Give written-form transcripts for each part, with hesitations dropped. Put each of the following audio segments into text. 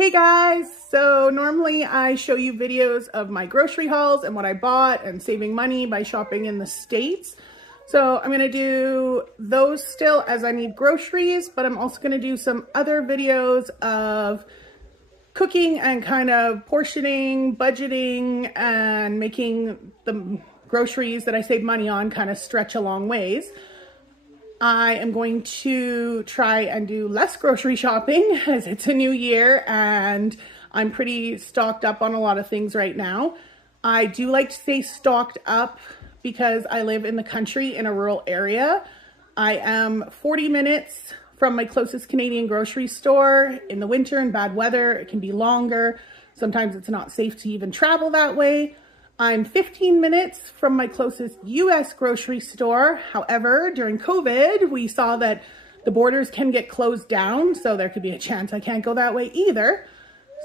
Hey guys, so normally I show you videos of my grocery hauls and what I bought and saving money by shopping in the States. So I'm going to do those still as I need groceries, but I'm also going to do some other videos of cooking and kind of portioning, budgeting, and making the groceries that I save money on kind of stretch a long ways. I am going to try and do less grocery shopping as it's a new year and I'm pretty stocked up on a lot of things right now. I do like to stay stocked up because I live in the country in a rural area. I am 40 minutes from my closest Canadian grocery store. In the winter and bad weather, it can be longer. Sometimes it's not safe to even travel that way. I'm 15 minutes from my closest US grocery store. However, during COVID, we saw that the borders can get closed down, so there could be a chance I can't go that way either.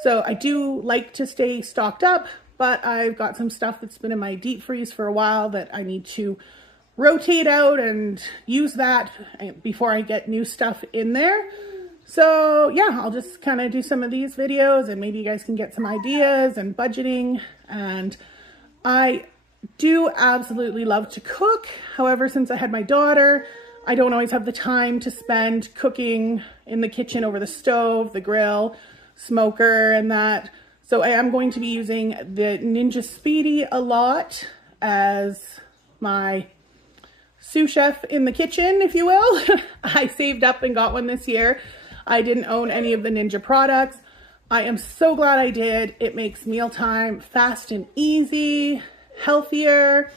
So I do like to stay stocked up, but I've got some stuff that's been in my deep freeze for a while that I need to rotate out and use that before I get new stuff in there. So yeah, I'll just kind of do some of these videos and maybe you guys can get some ideas and budgeting. And I do absolutely love to cook. However, since I had my daughter, I don't always have the time to spend cooking in the kitchen over the stove, the grill, smoker, and that. So I am going to be using the Ninja Speedy a lot as my sous chef in the kitchen, if you will. I saved up and got one this year. I didn't own any of the Ninja products. I am so glad I did. It makes mealtime fast and easy, healthier.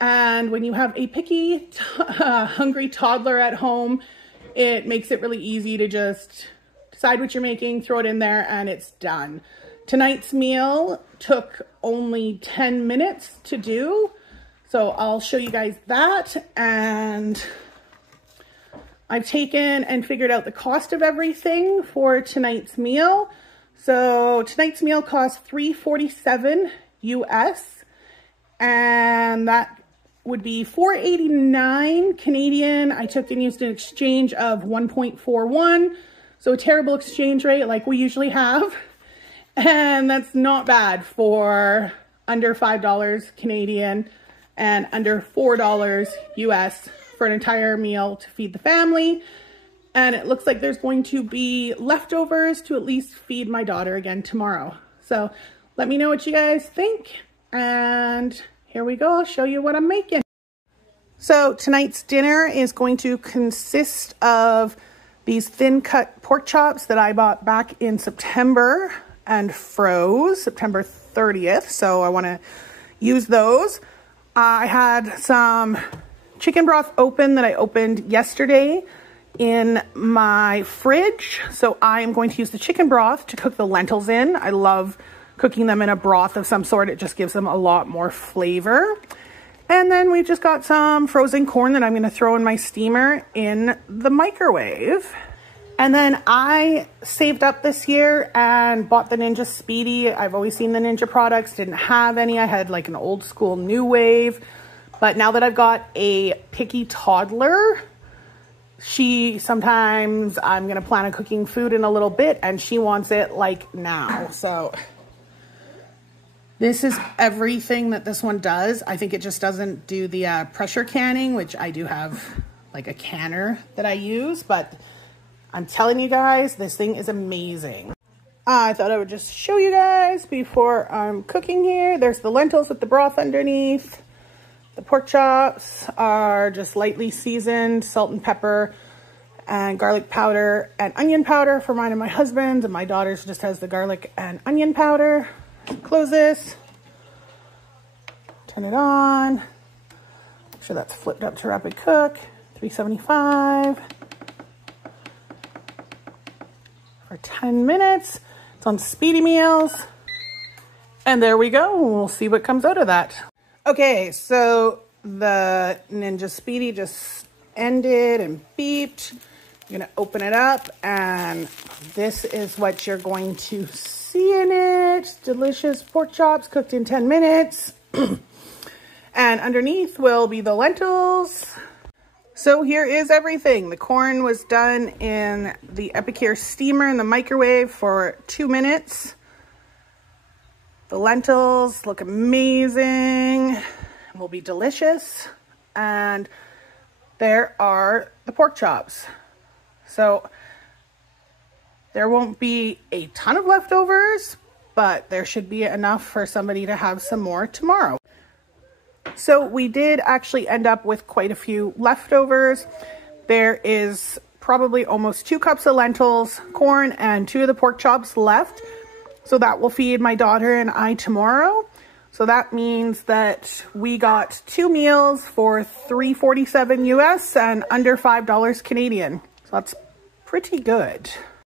And when you have a picky, hungry toddler at home, it makes it really easy to just decide what you're making, throw it in there, and it's done. Tonight's meal took only 10 minutes to do. So I'll show you guys that. And I've taken and figured out the cost of everything for tonight's meal. So tonight's meal cost $3.47 US, and that would be $4.89 Canadian. I took and used an exchange of 1.41, so a terrible exchange rate like we usually have. And that's not bad for under $5 Canadian and under $4 US for an entire meal to feed the family. And it looks like there's going to be leftovers to at least feed my daughter again tomorrow. So let me know what you guys think. And here we go. I'll show you what I'm making. So tonight's dinner is going to consist of these thin cut pork chops that I bought back in September and froze September 30th. So I want to use those. I had some chicken broth open that I opened yesterday in my fridge. So I am going to use the chicken broth to cook the lentils in. I love cooking them in a broth of some sort. It just gives them a lot more flavor. And then we've just got some frozen corn that I'm going to throw in my steamer in the microwave. And then I saved up this year and bought the Ninja Speedy. I've always seen the Ninja products, didn't have any. I had like an old school New Wave. But now that I've got a picky toddler, sometimes I'm going to plan on cooking food in a little bit and she wants it like now. So this is everything that this one does. I think it just doesn't do the pressure canning, which I do have like a canner that I use, but I'm telling you guys, this thing is amazing. I thought I would just show you guys before I'm cooking here. There's the lentils with the broth underneath. The pork chops are just lightly seasoned, salt and pepper and garlic powder and onion powder for mine and my husband. And my daughter's just has the garlic and onion powder. Close this. Turn it on. Make sure that's flipped up to rapid cook. 375 for 10 minutes. It's on Speedy Meals. And there we go. We'll see what comes out of that. Okay, so the Ninja Speedy just ended and beeped. You're going to open it up and this is what you're going to see in it. Delicious pork chops cooked in 10 minutes. And underneath will be the lentils. So here is everything. The corn was done in the Epicure steamer in the microwave for 2 minutes. The lentils look amazing, will be delicious. And there are the pork chops. So there won't be a ton of leftovers, but there should be enough for somebody to have some more tomorrow. So we did actually end up with quite a few leftovers. There is probably almost 2 cups of lentils, corn, and 2 of the pork chops left. So that will feed my daughter and I tomorrow. So that means that we got 2 meals for $3.47 US and under $5 Canadian. So that's pretty good.